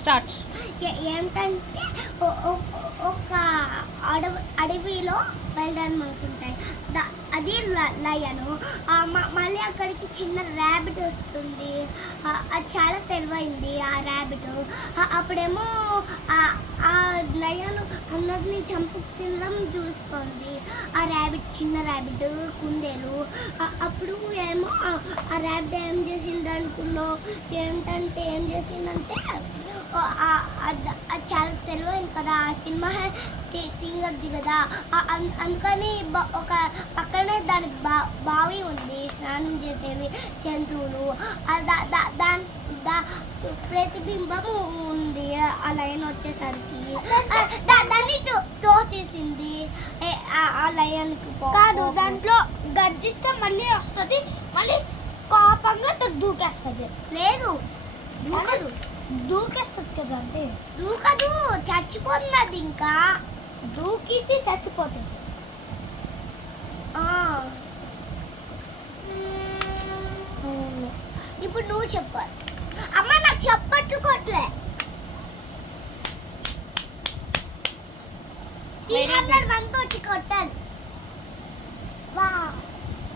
Start. ఏంటంటే ఒక అడవిలో వైల్డ్ యానిమల్స్ ఉంటాయి. అది లయను. మళ్ళీ అక్కడికి చిన్న ర్యాబిట్ వస్తుంది. అది చాలా తెలివైంది ఆ ర్యాబిట్. అప్పుడేమో ఆ లయను అందరినీ చంపు తినడం చూస్తుంది ఆ ర్యాబిట్, చిన్న ర్యాబిట్ కుందేలు. అప్పుడు ఏమో ఆ ర్యాబిట్ ఏం చేసింది అనుకున్నావు? ఏం చేసిందంటే అది చాలా తెలివైంది కదా, ఆ సినిమా తింగద్ది కదా. అందుకని ఒక పక్కనే దాని బావి ఉంది, స్నానం చేసేవి జంతువులు. ప్రతిబింబం ఉంది. ఆ లయన్ వచ్చేసరికి దాన్ని తోసేసింది ఆ లయన్కి. కాదు, దాంట్లో గర్జిస్తే మళ్ళీ వస్తుంది, మళ్ళీ కోపంగా దూకేస్తుంది. లేదు, దూకదు. దూకేస్తుంది కదా, అంటే దూకదు, చచ్చిపోతున్నది. ఇంకా దూకేసి చచ్చిపోతుంది. ఇప్పుడు నువ్వు చెప్పాలి. అమ్మ నాకు చెప్పట్లు కొట్లే. 300 మంది వచ్చి కొట్టాను. వా